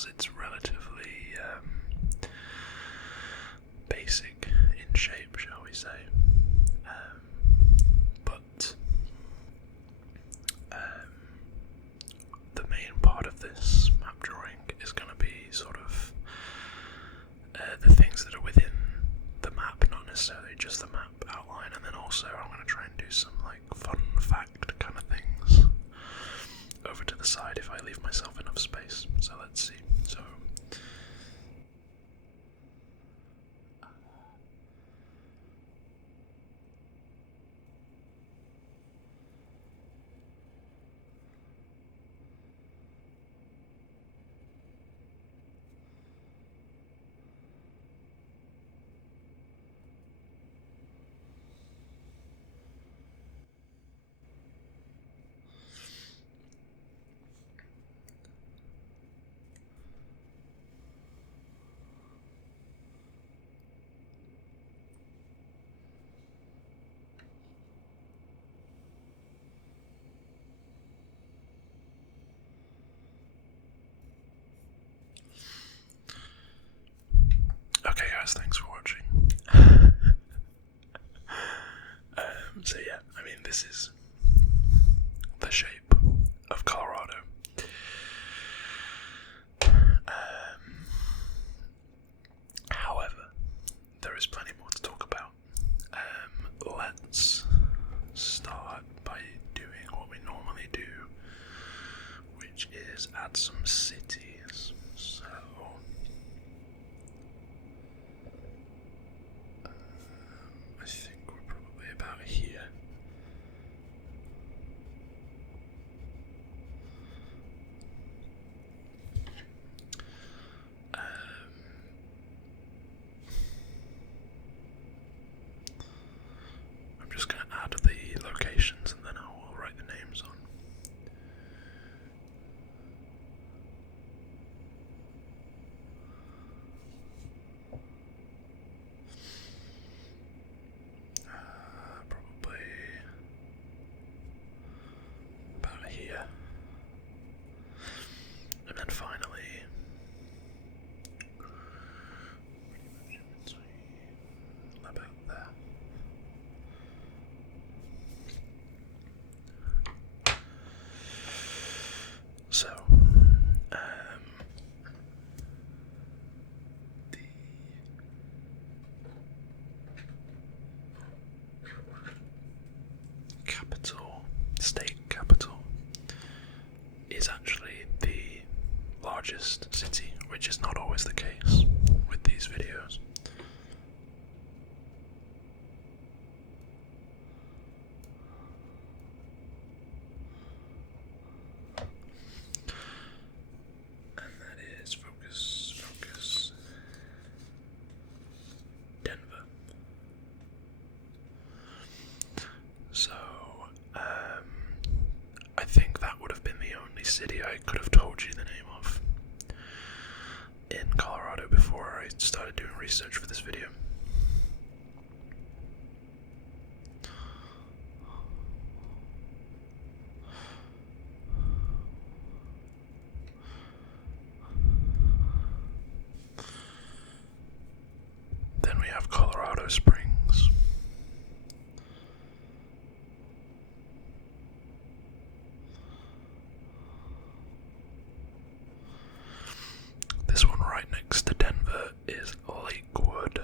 because it's relatively basic in shape, shall we say. But the main part of this map drawing is going to be sort of the things that are within the map, not necessarily just the map outline, and then also I'm going to try and do some like fun fact kind of things over to the side if I leave myself enough space. So let's see. So okay guys, thanks for watching. So yeah, I mean, this is the shape of Colorado. However, there is plenty more to talk about. Let's start by doing what we normally do, which is add some cities. So I think we're probably about here. I'm just going to add the locations and then I will write the names on. Probably about here. And then finally, about there. So, the capital, state capital, is actually the largest city, which is not always the case with these videos. And that is focus, Denver. So, I think that would have been the only city I could have told you the name of in Colorado before I started doing research for this video. Then we have Colorado Springs. This one right next to Denver is Lakewood.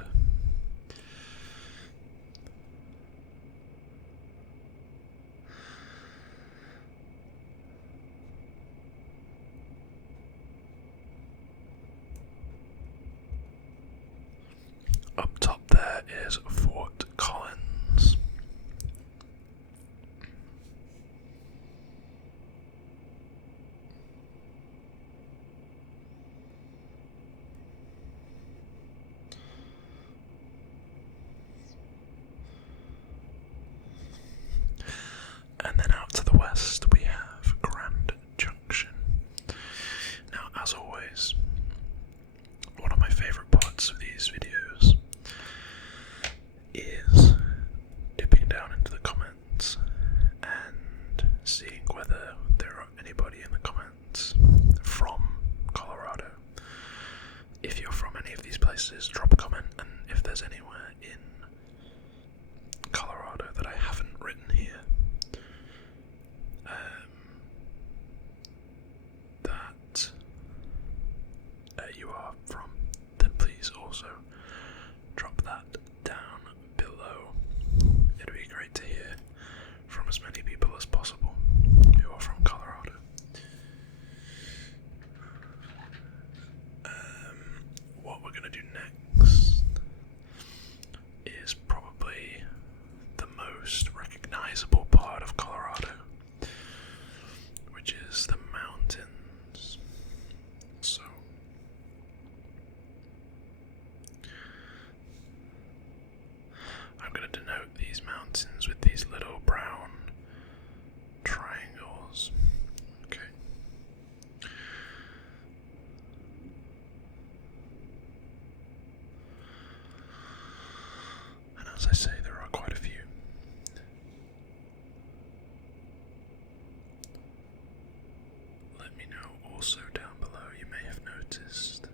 let me know also down below. You may have noticed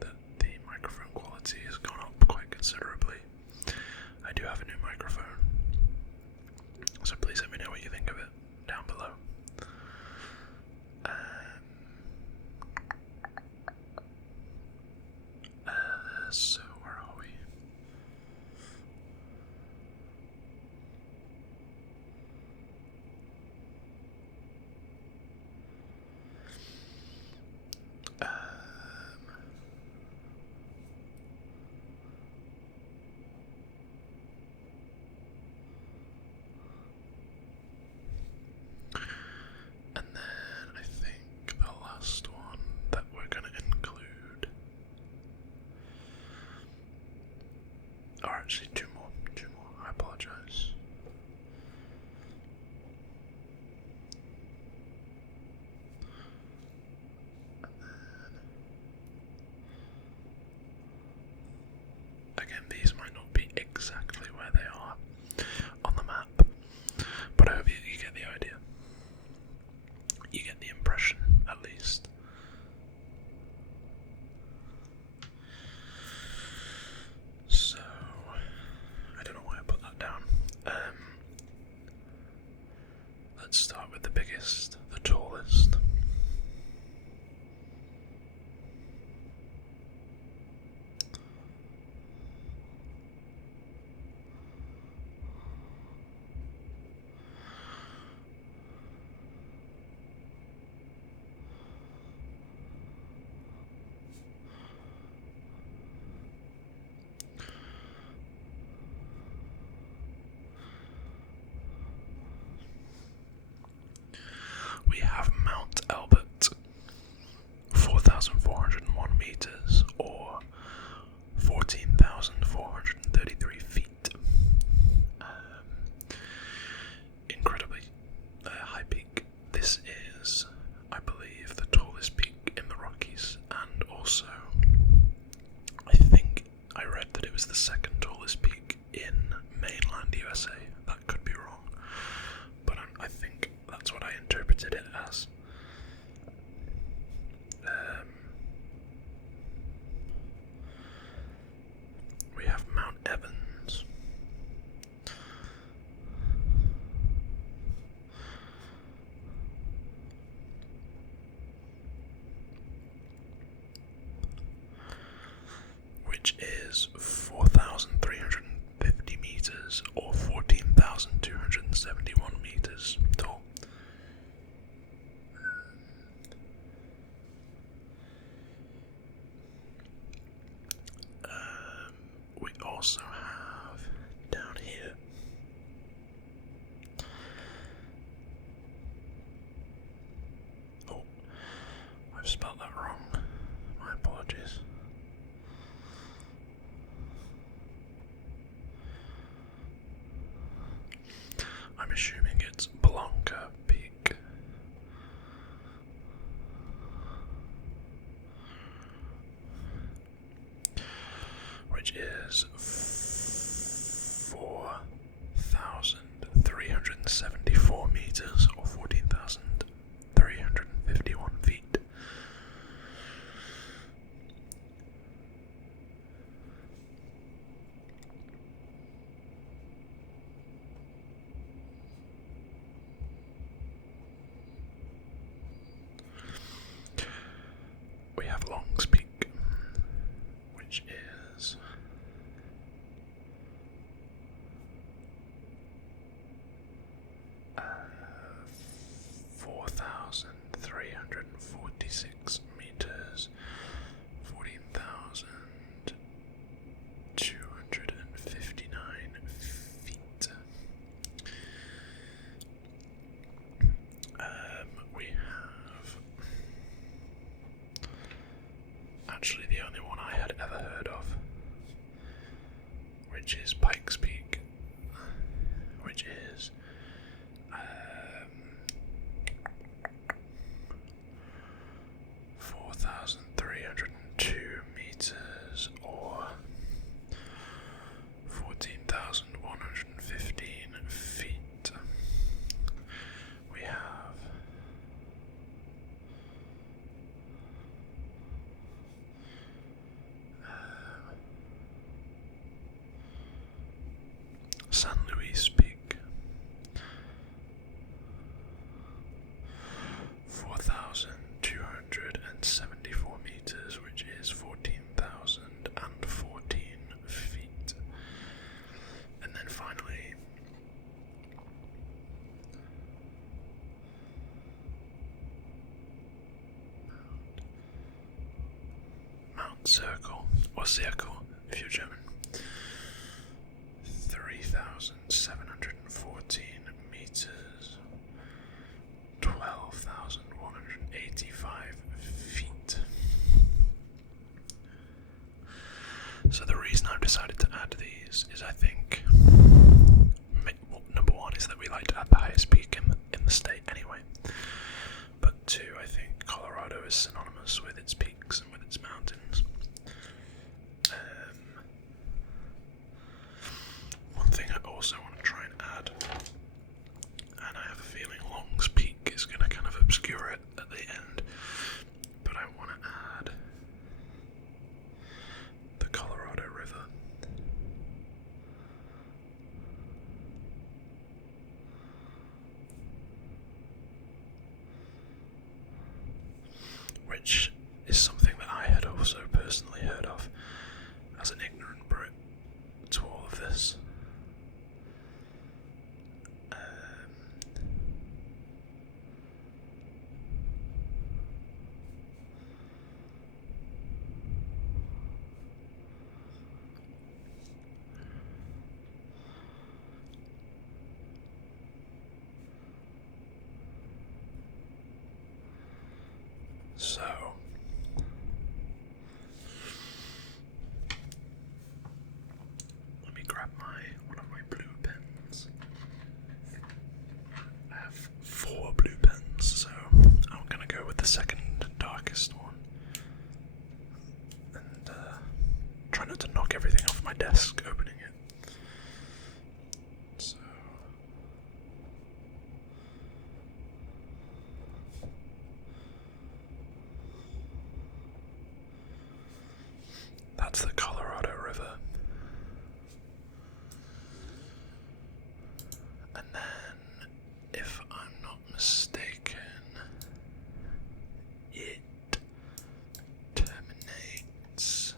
that the microphone quality has gone up quite considerably. I do have a new microphone, so please let me know what you think of it down below. So where are we? And then I think the last one that we're going to include, or actually two more, I apologize. And then, again, these might not be exactly where they are on the map, but I hope you get the idea. You get the impression, at least. So, I don't know why I put that down. Let's start with the biggest, the tallest. We have Mount Albert, 4,401 meters, or 14,433 feet. Incredibly high peak. This is, I believe, the tallest peak in the Rockies, and also, I think I read that it was the second tallest peak in mainland USA. That could be wrong, but I think that's what I interpreted it as. We have Mount Evans. Which is 4,350 meters, or 14,271 meters tall. We also have down here I've spelled that wrong. My apologies. I'm assuming it's Blanca Peak. Which is 4,374 meters, or 14,351 feet. We have Longs Peak, which is 4,346 meters, 14,259 feet. We have actually the only one I had ever heard of, which is Pikes Peak, which is 4,302 meters, or 14,115 feet. We have base peak. 4,274 meters, which is 14,014 feet. And then finally, Mount Circle, or Circle if you're German. 3,714 meters, 12,185 feet. So the reason I've decided to add these is I think, number one is that we like to add the highest peak in the state anyway, but two, I think Colorado is synonymous with its peaks and with its mountains. One thing I also want to try and add, and I have a feeling Long's Peak is going to kind of obscure it at the end, but I want to add the Colorado River. Which is something that I had also personally heard of as an ignorant Brit to all of this. So, let me grab one of my blue pens. I have 4 blue pens, so I'm gonna go with the second darkest one. And try not to knock everything off my desk opening it. So that's the Colorado River. And then, if I'm not mistaken, it terminates.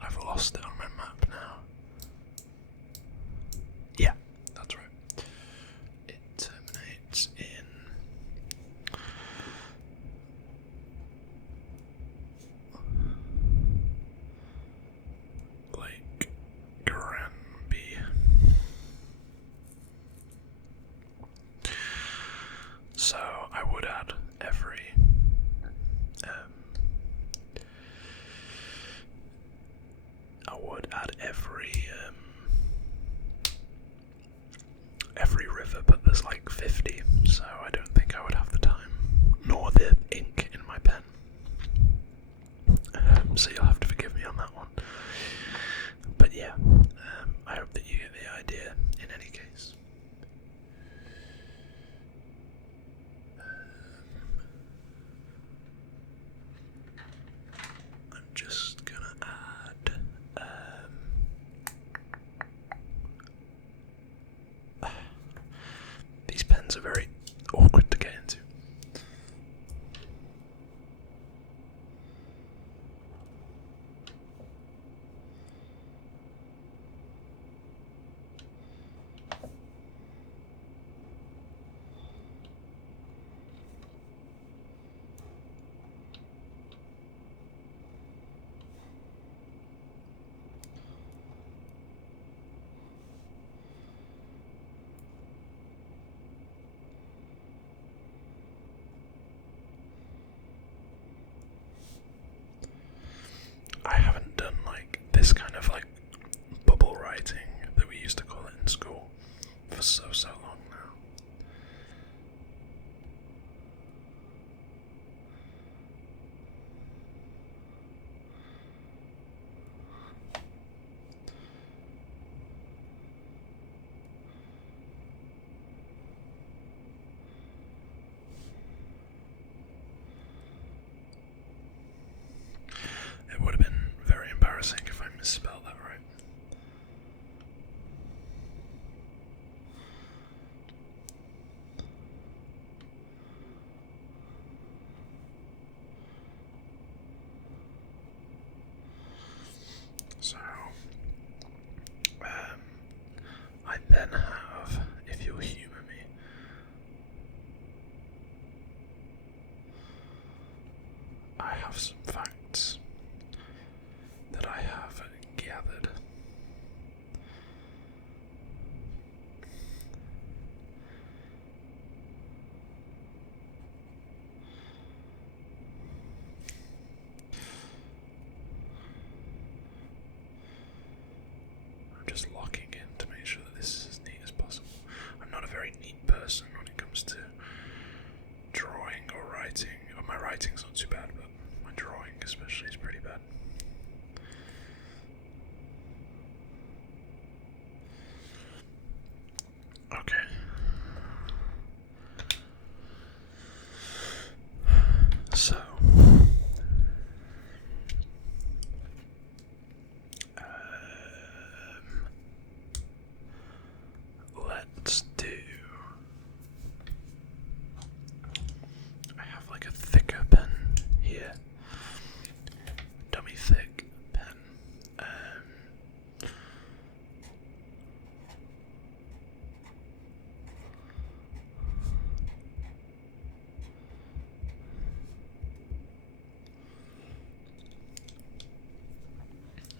I've lost it on my map now. Yeah, that's right. It terminates in Lake Granby. So I would add every every river, but there's like 50, so I don't think I would have the time, nor the ink in my pen. So you'll have to forgive me on that one. But yeah, I hope that you get the idea in any case. I'm just gonna add these pens are very awkward to get into. misspelled that right. So, I then have, if you'll humour me, I have some facts that I have gathered. I'm just locking in to make sure that this is as neat as possible. I'm not a very neat person when it comes to drawing or writing. My writing's not too bad, but my drawing especially is pretty bad. Okay. So, let's do. I have like a thicker pen here, dummy thick pen.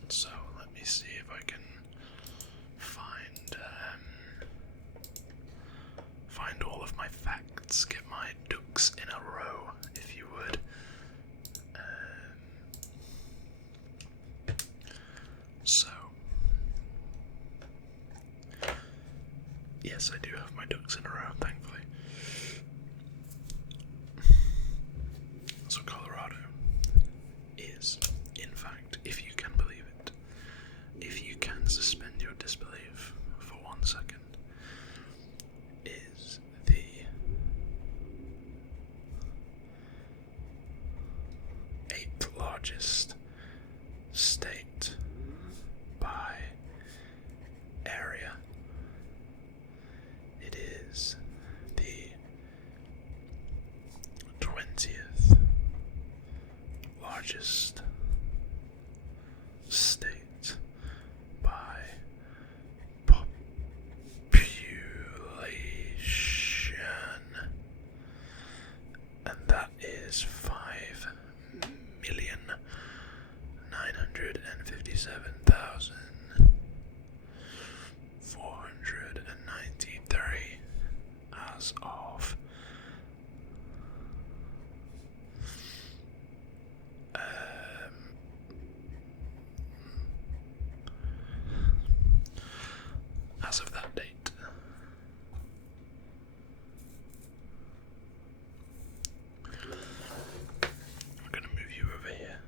So let me see if I can find all of my facts, get my ducks in a row, if you would. So, yes, I do have my ducks in a row, thankfully. So Colorado is, in fact, if you can believe it, if you can suspend your disbelief for 1 second, is the eighth largest state by area. It is the 20th largest state by population, and that is 5,957,493 as of that date. I'm going to move you over here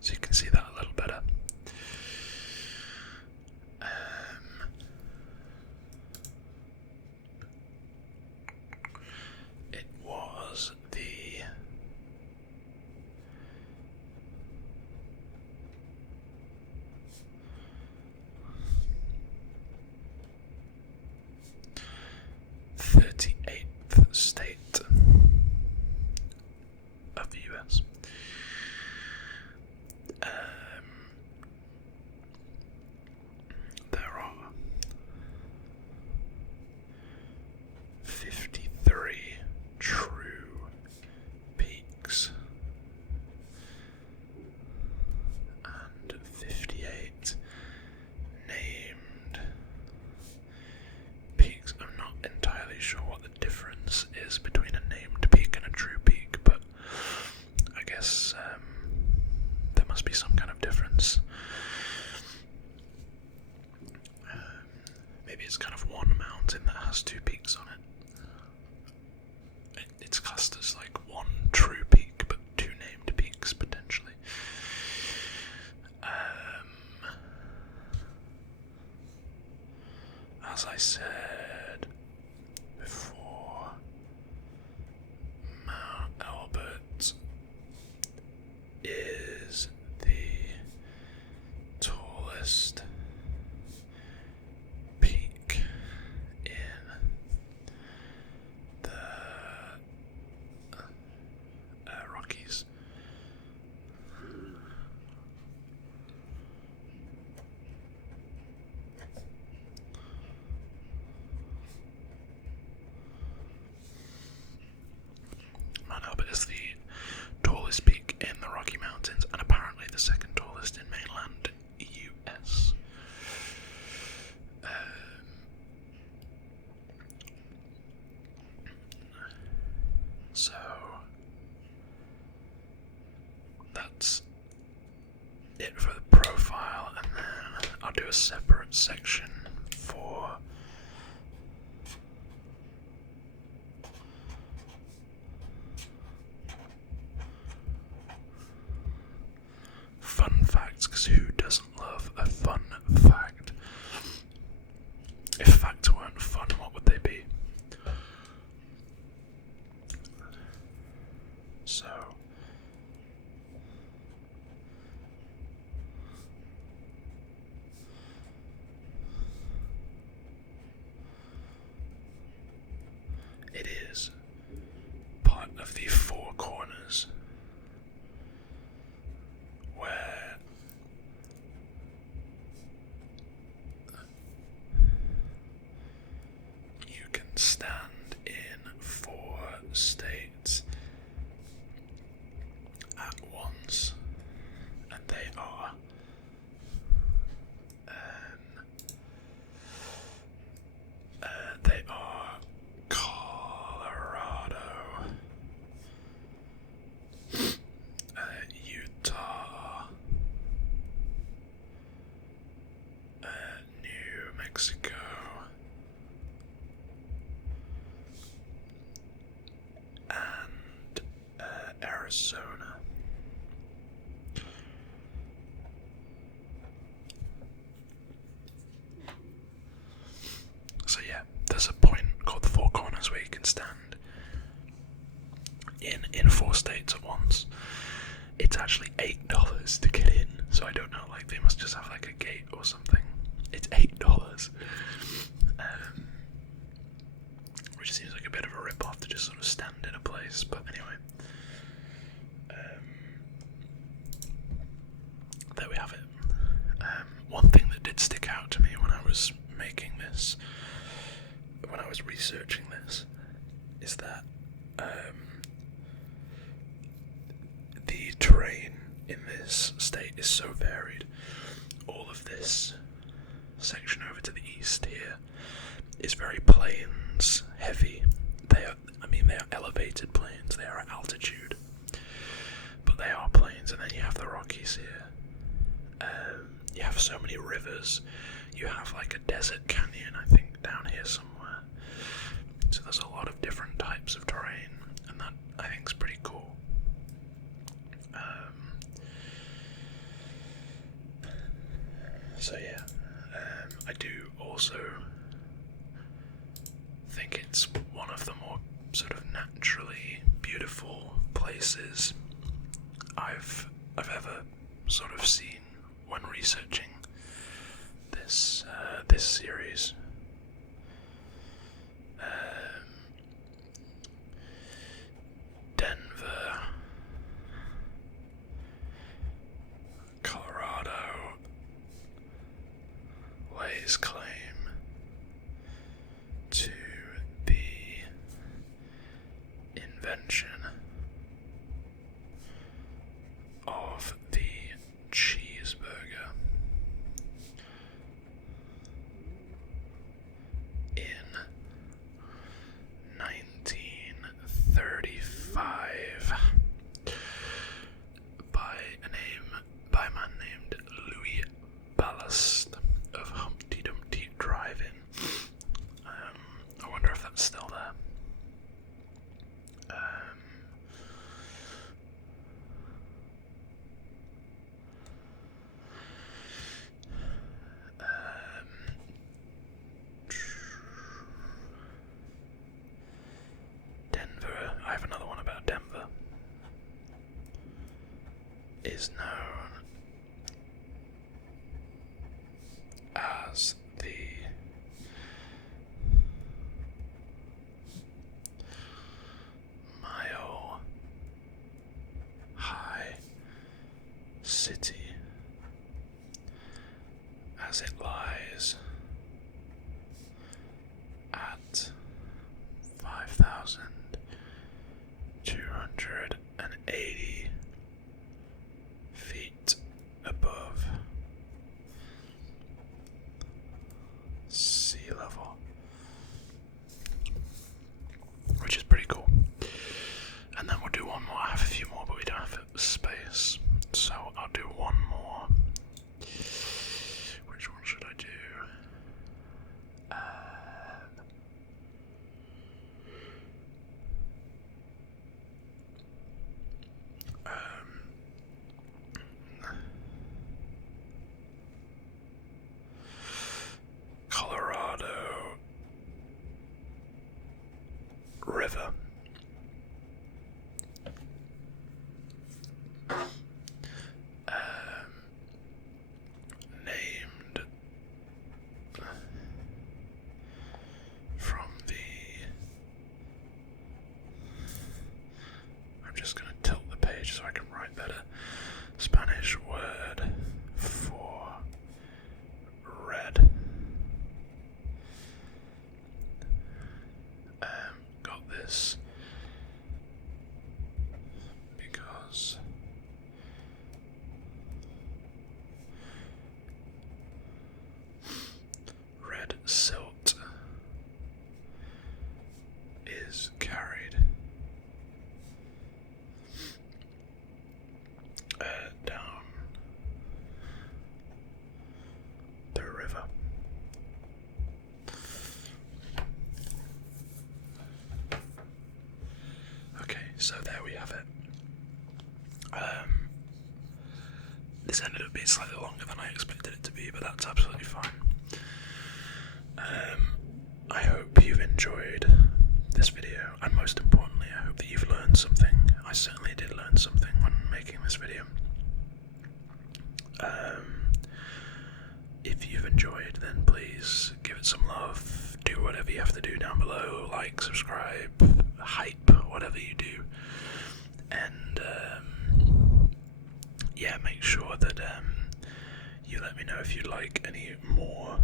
so you can see that a little better. It was the state of the US. There are 53 true peaks and 58 named peaks. I'm not entirely sure what the difference is between a named peak and a true peak, but I guess there must be some kind of difference. Maybe it's kind of one mountain that has two peaks on it. a separate section for fun facts, because who doesn't love a fun fact? If facts weren't fun, what would they be? So, it is part of the Four Corners, where you can stand in 4 states at once, and they are Colorado, Utah, New Mexico, and Arizona. So yeah, there's a point called the Four Corners where you can stand in 4 states at once. It's actually $8 to get in, so I don't know, like they must just have like a gate or something. It's $8, which seems like a bit of a rip-off to just sort of stand in a place, but anyway. There we have it. One thing that did stick out to me when I was making this, when I was researching this, is that the terrain in this state is so varied. All of this section over to the east here is very plains heavy. They are elevated plains, they are at altitude, but they are plains. And then you have the Rockies here. You have so many rivers. You have like a desert canyon, I think, down here somewhere. So there's a lot of different types of terrain, and that I think is pretty cool. So yeah, I do also think it's one of the more sort of naturally beautiful places I've ever sort of seen when researching this series. Denver, Colorado lays claim to the invention of the cheeseburger in 1935 by a man named Louis Ballast of Humpty Dumpty Drive-In. I wonder if that's still there. Denver, I have another one about Denver, is known as the Mile High City, as it lies at 5,280 feet above sea level, which is pretty cool. And then we'll do one more. I have a few more, but we don't have space, so I'll do one river. Named from the... I'm just going to tilt the page so I can write better. Spanish word for red. Got this because red silt is carried down the river. Okay, so there we have it. This ended up being slightly longer than I expected it to be, but that's absolutely fine. I hope you've enjoyed this video, and most importantly, I hope that you've learned something. I certainly did learn something when making this video. If you've enjoyed, then please give it some love. Do whatever you have to do down below, like, subscribe, hype, whatever you do. And yeah, make sure that you let me know if you'd like any more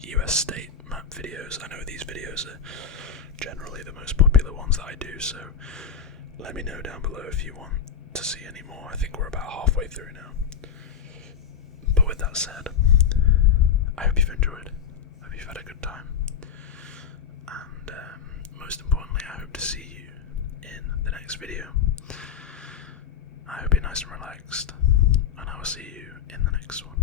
US state map videos. I know these videos are generally the most popular ones that I do, so let me know down below if you want to see any more. I think we're about halfway through now. But with that said, I hope you've enjoyed. I hope you've had a good time. And most importantly, I hope to see you in the next video. I hope you're nice and relaxed, and I will see you in the next one.